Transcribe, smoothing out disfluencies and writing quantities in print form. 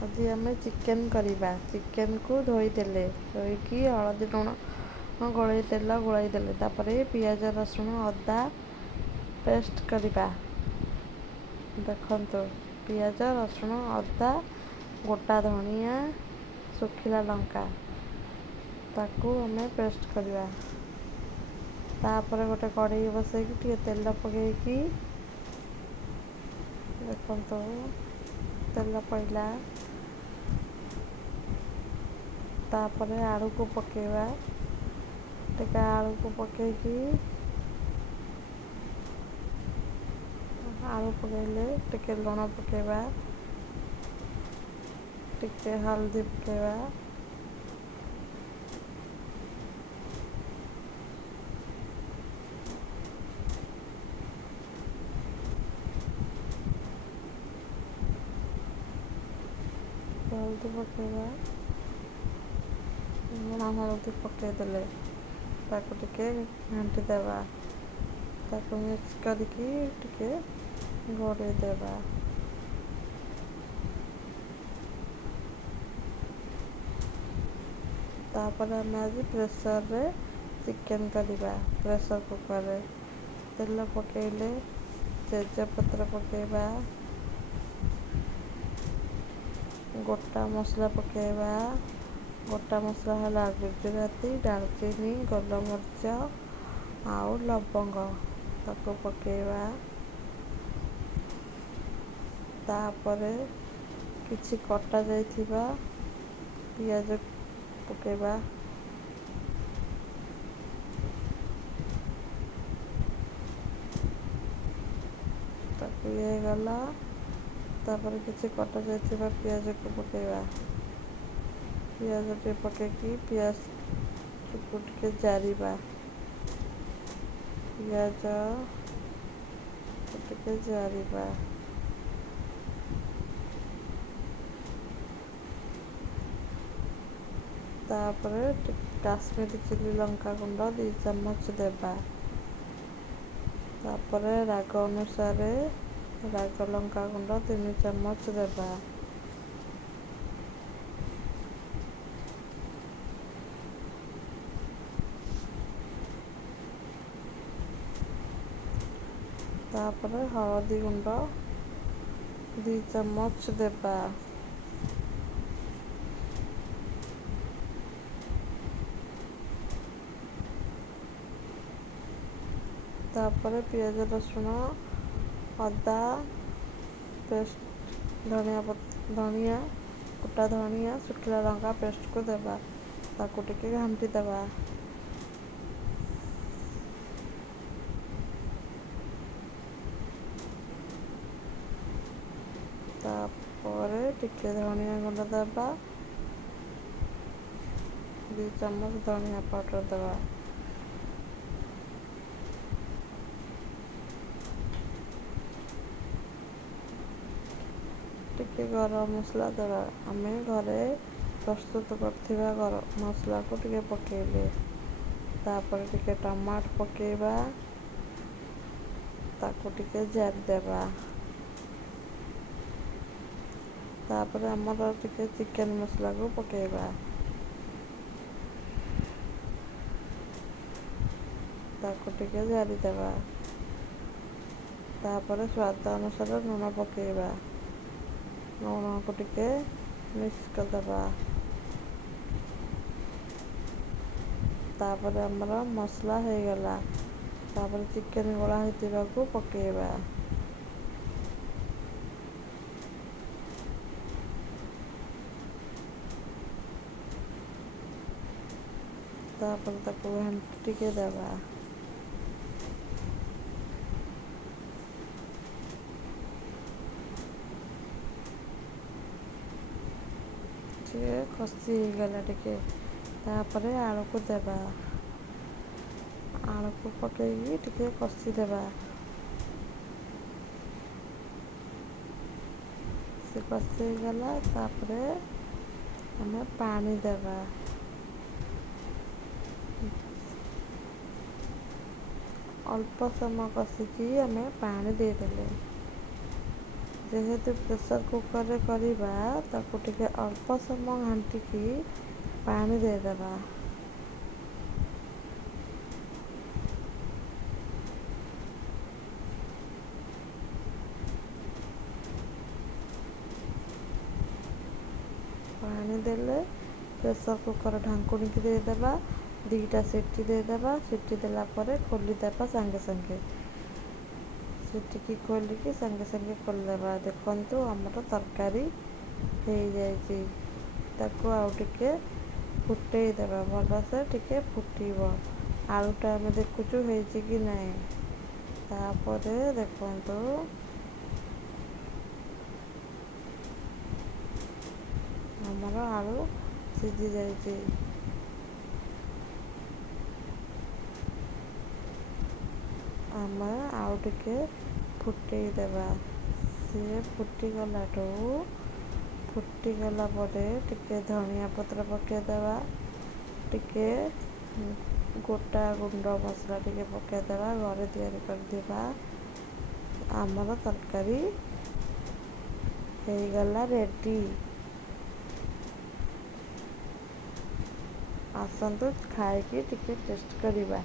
ଆଜି ଆମେ ଚିକେନ୍ କରିବା। ଚିକେନ୍କୁ ଧୋଇଦେଲେ, ଧୋଇକି ହଳଦୀ ଲୁଣ ଗୋଳେଇ ଦେଲେ। ତାପରେ ପିଆଜ ରସୁଣ ଅଦା ପେଷ୍ଟ କରିବା। ଦେଖନ୍ତୁ, ପିଆଜ ରସୁଣ ଅଦା ଗୋଟା ଧନିଆ ଶୁଖିଲା ଲଙ୍କା ତାକୁ ଆମେ ପେଷ୍ଟ କରିବା। ତାପରେ ଗୋଟେ କଢ଼େଇ ବସେଇକି ଟିକେ ତେଲ ପକେଇକି ଦେଖନ୍ତୁ ତେଲ ପଇଲା। ତାପରେ ଆଳୁକୁ ପକେଇବା। ଟିକେ ଆଳୁକୁ ପକେଇକି ଆଳୁ ପକେଇଲେ ଟିକେ ଲୁଣ ପକେଇବା, ଟିକେ ହଳଦୀ ପକେଇବା, ହଳଦୀ ପକେଇବା, ଲୁଣ ହଳଦୀ ପକେଇଦେଲେ ତାକୁ ଟିକେ ଘାଣ୍ଟି ଦେବା। ତାକୁ ମିକ୍ସ କରିକି ଟିକେ ଘୋଡ଼େଇ ଦେବା। ତାପରେ ଆମେ ଆଜି ପ୍ରେସରରେ ଚିକେନ୍ କରିବା। ପ୍ରେସର କୁକରରେ ତେଲ ପକେଇଲେ ତେଜପତ୍ର ପକେଇବା, ଗୋଟା ମସଲା ପକେଇବା। ଗୋଟା ମସଲା ହେଲା ଗୁଜୁରାତି, ଡାଲଚିନି, ଗୋଲମରିଚ ଆଉ ଲବଙ୍ଗ ତାକୁ ପକେଇବା। ତାପରେ କିଛି କଟା ଯାଇଥିବା ପିଆଜ ପକେଇବା। ତାକୁ ହେଇଗଲା। ତାପରେ କିଛି କଟା ଯାଇଥିବା ପିଆଜକୁ ପକେଇବା। ପିଆଜ ଟିକେ ପକେଇକି ପିଆଜକୁ ଟିକେ ଜାରିବା। ପିଆଜକୁ ଟିକେ ଜାରିବା। ତାପରେ କାଶ୍ମୀରୀ ଚିଲି ଲଙ୍କା ଗୁଣ୍ଡ 2 ଚାମଚ ଦେବା। ତାପରେ ରାଗ ଅନୁସାରେ ରାଗ ଲଙ୍କା ଗୁଣ୍ଡ 3 ଚାମଚ ଦେବା। ତାପରେ ହଳଦୀ ଗୁଣ୍ଡ 2 ଚାମଚ ଦେବା। ତାପରେ ପିଆଜ ରସୁଣ ଅଦା ପେଷ୍ଟ ଧନିଆ ଗୋଟା ଧନିଆ ଶୁଖିଲା ଲଙ୍କା ପେଷ୍ଟକୁ ଦେବା। ତାକୁ ଟିକେ ଘାଣ୍ଟି ଦେବା। ତାପରେ ଟିକେ ଧନିଆ ଗୁଣ୍ଡ ଦେବା, 2 ଚାମଚ ଧନିଆ ପାଉଡ଼ର ଦେବା। ଟିକେ ଗରମ ମସଲା ଦେବା। ଆମେ ଘରେ ପ୍ରସ୍ତୁତ କରିଥିବା ଗରମ ମସଲାକୁ ଟିକେ ପକେଇଲେ। ତାପରେ ଟିକେ ଟମାଟୋ ପକେଇବା, ତାକୁ ଟିକେ ଜାରିଦେବା। ତାପରେ ଆମର ଟିକେ ଚିକେନ୍ ମସଲାକୁ ପକେଇବା। ତାକୁ ଟିକେ ଜାରିଦେବା। ତାପରେ ସ୍ୱାଦ ଅନୁସାରେ ଲୁଣ ପକେଇବା। ଲୁଣକୁ ଟିକେ ମିକ୍ସ କରିଦେବା। ତାପରେ ଆମର ମସଲା ହେଇଗଲା। ତାପରେ ଚିକେନ୍ ଗୋଳା ହେଇଥିବାକୁ ପକେଇବା। ତାପରେ ତାକୁ ଟିକେ ଦେବା। ଟିକେ କଷି ହେଇଗଲା ଟିକେ। ତାପରେ ଆଳୁକୁ ଦେବା। ଆଳୁକୁ ପକେଇକି ଟିକେ କଷିଦେବା। ସେ କଷି ହେଇଗଲା। ତାପରେ ଆମେ ପାଣି ଦେବା। ଅଳ୍ପ ସମୟ କଷିକି ଆମେ ପାଣି ଦେଇଦେଲେ। ଯେହେତୁ ପ୍ରେସର୍ କୁକର୍ରେ କରିବା ତାକୁ ଟିକେ ଅଳ୍ପ ସମୟ ଘାଣ୍ଟିକି ପାଣି ଦେଇଦେବା। ପାଣି ଦେଲେ ପ୍ରେସର୍ କୁକର୍ ଢାଙ୍କୁଣିକି ଦେଇଦେବା, 2ଟା ସିଟି ଦେଇଦେବା। ସିଟି ଦେଲା ପରେ ଖୋଲିଦେବା ସାଙ୍ଗେ ସାଙ୍ଗେ। ସିଟିକି ଖୋଲିକି ସାଙ୍ଗେ ସାଙ୍ଗେ ଖୋଲିଦେବା। ଦେଖନ୍ତୁ ଆମର ତରକାରୀ ହେଇଯାଇଛି। ତାକୁ ଆଉ ଟିକେ ଫୁଟେଇ ଦେବା, ଭଲସେ ଟିକେ ଫୁଟିବ। ଆଳୁଟା ଆମେ ଦେଖୁଛୁ ହେଇଛି କି ନାହିଁ। ତାପରେ ଦେଖନ୍ତୁ ଆମର ଆଳୁ ସିଝି ଯାଇଛି। ଆମେ ଆଉ ଟିକେ ଫୁଟେଇ ଦେବା। ସିଏ ଫୁଟିଗଲା ପରେ ଟିକେ ଧନିଆ ପତ୍ର ପକାଇଦେବା, ଟିକେ ଗୋଟା ଗୁଣ୍ଡ ମସଲା ଟିକେ ପକାଇଦେବା, ଘରେ ତିଆରି କରିଦେବା। ଆମର ତରକାରୀ ହେଇଗଲା ରେଡ଼ି। ଆସନ୍ତୁ ଖାଇକି ଟିକେ ଟେଷ୍ଟ କରିବା।